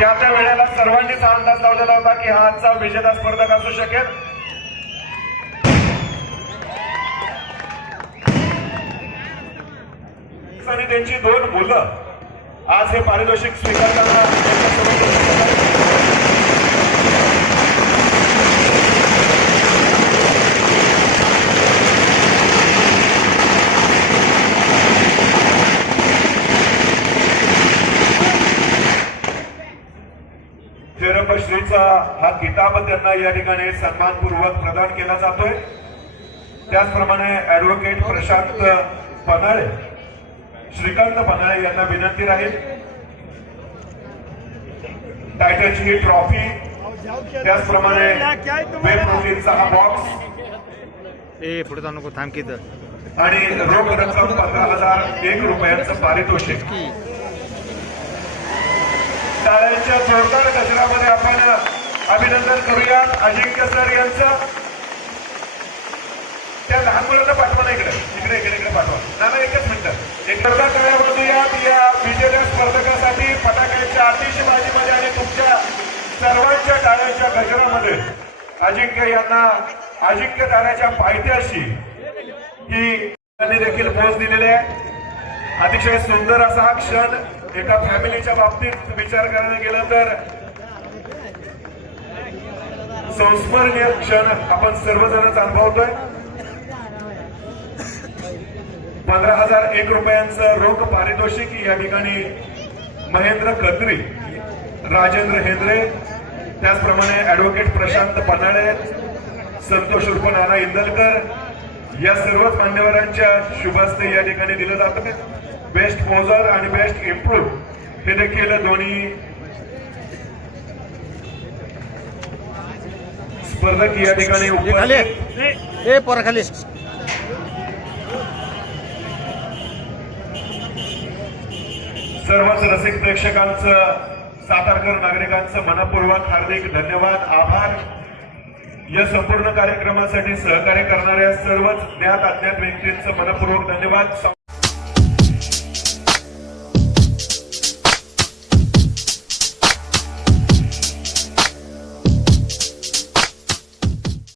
त्या त्या वेळेला सर्वांनीच हा अंदाज लावलेला होता की हा आजचा विजेता स्पर्धक असू शकेल. आणि त्यांची दोन मुलं आज हे पारितोषिक स्वीकारताना श्रीचा हा किताब त्यांना या ठिकाणी सन्मानपूर्वक प्रदान केला जातोय. त्याचप्रमाणे ऍडव्होकेट प्रशांत पन्हाळे श्रीकांत पन्हाळे यांना विनंती राहील. टायटलची ही ट्रॉफी त्याचप्रमाणे हा बॉक्स ए पुढे जाऊ नको थांब आणि रोख रक्कम पंधरा हजार एक रुपयांचं पारितोषिक. की जोरदार गजरामध्ये आपण अभिनंदन करूयात. अजिंक्य सर यांचं. त्या लहान मुलांना पाठवा ना इकडे. इकडे इकडे इकडे पाठवा. ना एकच मिनिट. एक जोरदार टाळ्या वाजवूयात या विजेल्या स्पर्धकासाठी फटाक्यांच्या आतिषबाजीमध्ये आणि तुमच्या सर्वांच्या टाळ्यांच्या गजरामध्ये अजिंक्य यांना अजिंक्य ताऱ्याच्या पायथ्याशी ही त्यांनी देखील भोज दिलेली आहे. अतिशय सुंदर असा हा क्षण एका फॅमिलीच्या बाबतीत विचार करायला गेला तर संस्मरणीय क्षण आपण सर्वजणच अनुभवतोय. पंधरा हजार एक रुपयांचं रोख पारितोषिक या ठिकाणी महेंद्र खत्री राजेंद्र हेंद्रे त्याचप्रमाणे ऍडव्होकेट प्रशांत पन्हाळे संतोष उर्फ नाना इंदलकर या सर्वच मान्यवरांच्या शुभास्ते या ठिकाणी दिलं जातं बेस्ट पोझर आणि बेस्ट इम्प्रूव्ह हे देखील दोन्ही स्पर्धक या ठिकाणी सर्वच रसिक प्रेक्षकांचं सातारकर नागरिकांचं मनपूर्वक हार्दिक धन्यवाद आभार या संपूर्ण कार्यक्रमासाठी सहकार्य करणाऱ्या सर्वच ज्ञात अज्ञात व्यक्तींचं मनपूर्वक धन्यवाद